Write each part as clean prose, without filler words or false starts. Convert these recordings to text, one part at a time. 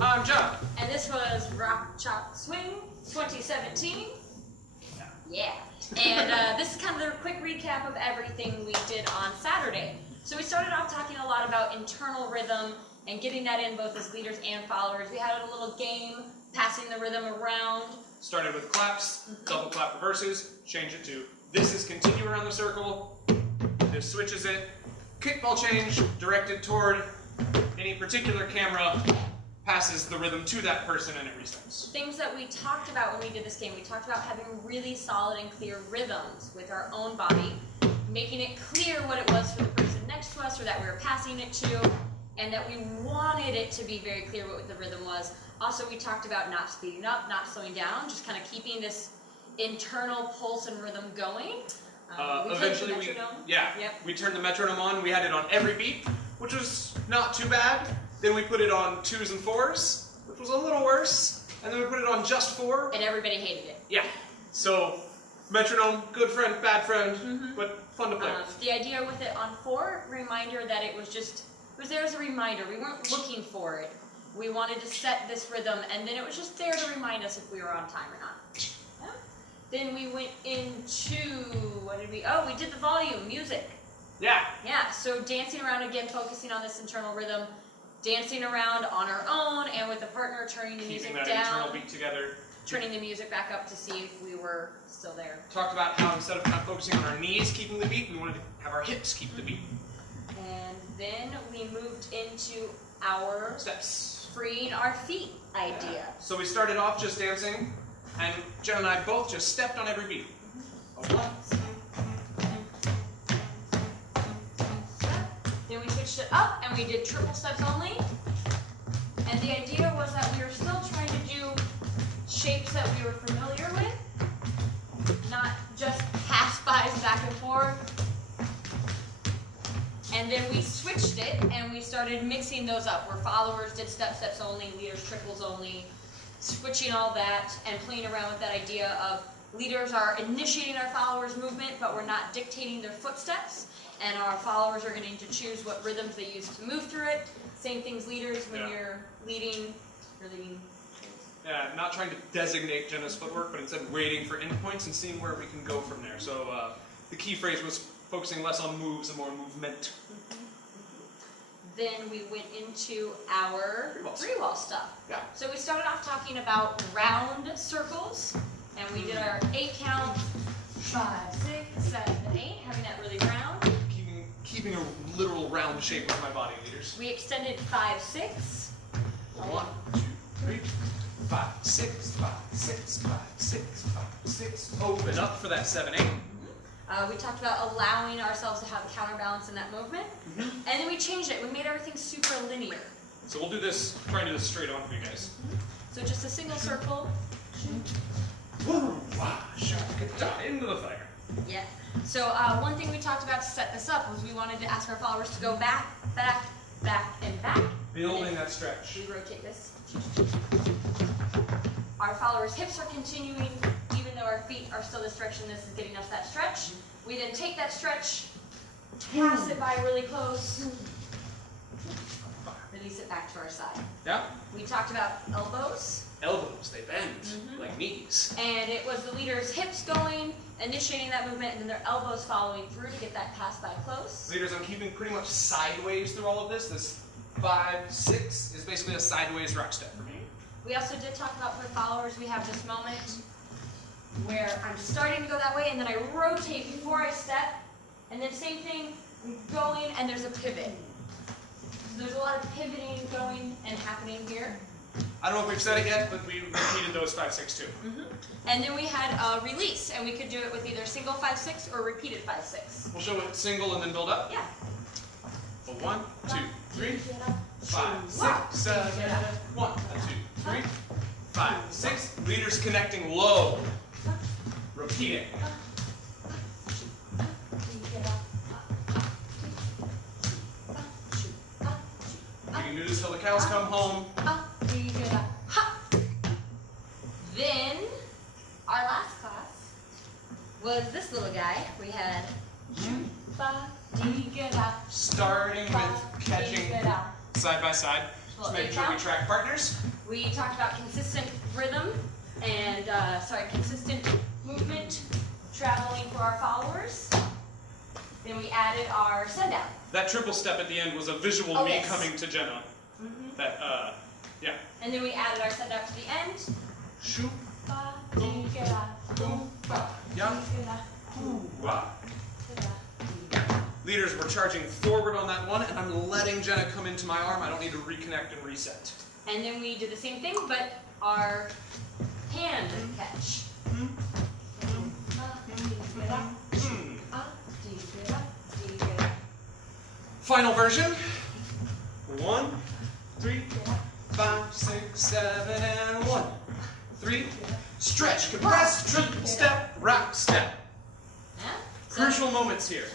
I'm Jenna. And this was Rock Chop Swing 2017. Yeah. And this is kind of a quick recap of everything we did on Saturday. So we started off talking a lot about internal rhythm and getting that in both as leaders and followers. We had a little game, passing the rhythm around. Started with claps, double clap reverses, change it to this is continue around the circle, this switches it, kickball change directed toward any particular camera, passes the rhythm to that person and it restarts. Things that we talked about when we did this game, we talked about having really solid and clear rhythms with our own body, making it clear what it was for the person next to us or that we were passing it to, and that we wanted it to be very clear what the rhythm was. Also, we talked about not speeding up, not slowing down, just kind of keeping this internal pulse and rhythm going. Eventually we turned the metronome on. We had it on every beat, which was not too bad. Then we put it on 2s and 4s, which was a little worse. And then we put it on just 4. And everybody hated it. Yeah. So metronome, good friend, bad friend, but fun to play with. The idea with it on 4, reminder that it was there as a reminder. We weren't looking for it. We wanted to set this rhythm, and then it was just there to remind us if we were on time or not. Yeah. Then we went into, we did the volume, music. Yeah. Yeah, so dancing around again, focusing on this internal rhythm, dancing around on our own and with a partner, turning the music down. Keeping that internal beat together. Turning the music back up to see if we were still there. Talked about how instead of kind of focusing on our knees keeping the beat, we wanted to have our hips keep the beat. And then we moved into our steps. Freeing our feet idea. Yeah. So we started off just dancing, and Jenna and I both just stepped on every beat. A 1. Then we switched it up and we did triple steps only. And the idea was that we were still trying to do shapes that we were familiar with, not just pass-bys back and forth. And then we switched it and we started mixing those up, where followers did steps only, leaders triples only, switching all that and playing around with that idea of leaders are initiating our followers' movement, but we're not dictating their footsteps, and our followers are going to choose what rhythms they use to move through it. Same things leaders, when you're leading. Yeah, not trying to designate Jenna's footwork, but instead waiting for endpoints and seeing where we can go from there. So the key phrase was focusing less on moves and more movement. Then we went into our free wall stuff. Yeah. So we started off talking about round circles, and we did our 8 count, 5, 6, 7, 8, having that really round. Keeping a literal round shape with my body, leaders. We extended 5, 6. 1, 2, 3, 5, 6, 5, 6, 5, 6, 5, 6. Open up for that 7, 8. We talked about allowing ourselves to have a counterbalance in that movement. And then we changed it. We made everything super linear. So we'll do this, try and do this straight on for you guys. So just a single circle. Into the fire. Yeah. So one thing we talked about to set this up was we wanted to ask our followers to go back, back, back, and back. Building that stretch. We rotate this. Our followers' hips are continuing, even though our feet are still this direction. This is getting us that stretch. We then take that stretch, pass it by really close, release it back to our side. Yeah. We talked about elbows. Elbows, they bend like knees. And it was the leader's hips going, initiating that movement, and then their elbows following through to get that pass by close. Leaders, I'm keeping pretty much sideways through all of this. This 5, 6 is basically a sideways rock step for me. We also did talk about for followers, we have this moment where I'm starting to go that way, and then I rotate before I step, and then same thing, I'm going, and there's a pivot. So there's a lot of pivoting going and happening here. I don't know if we've said it yet, but we repeated those 5, 6 too. And then we had a release, and we could do it with either single 5, 6 or repeated 5, 6. We'll show it single and then build up. Yeah. 1, 2, 3, 5, 6, 7, 1, 2, 3, 5, 6. Leaders connecting low. Repeating. You can do this till the cows come home. Then, our last class was this little guy. We had Starting with catching side by side. Well, Just making sure we track partners. We talked about consistent rhythm and, consistent movement traveling for our followers. Then we added our sundown. That triple step at the end was a visual me coming to Jenna. Mm-hmm. That, yeah. And then we added our sundown to the end. Shoop, Ba, dee, ga, da, boom, ba, ya, dee, ga, da, hoo, wah. da, da, dee, ga. Leaders, we're charging forward on that one, and I'm letting Jenna come into my arm. I don't need to reconnect and reset. And then we did the same thing, but our hand catch. Final version. 1, 3, 5, 6, 7, and 1, 3. Stretch, compress, triple step, rock step. Crucial moments here.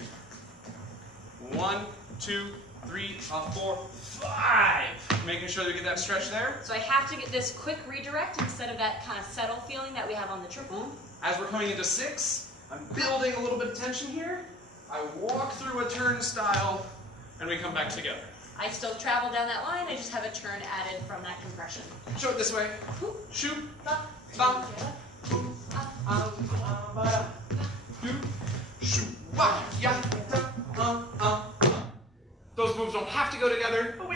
1, 2, 3, 4, 5. Making sure that we get that stretch there. So I have to get this quick redirect instead of that kind of settle feeling that we have on the triple. As we're coming into 6, I'm building a little bit of tension here. I walk through a turnstile, and we come back together. I still travel down that line, I just have a turn added from that compression. Show it this way. Shoot. Ba, Ba. ba, Do. Shoot. Ba. Ya. Da. Those moves don't have to go together, but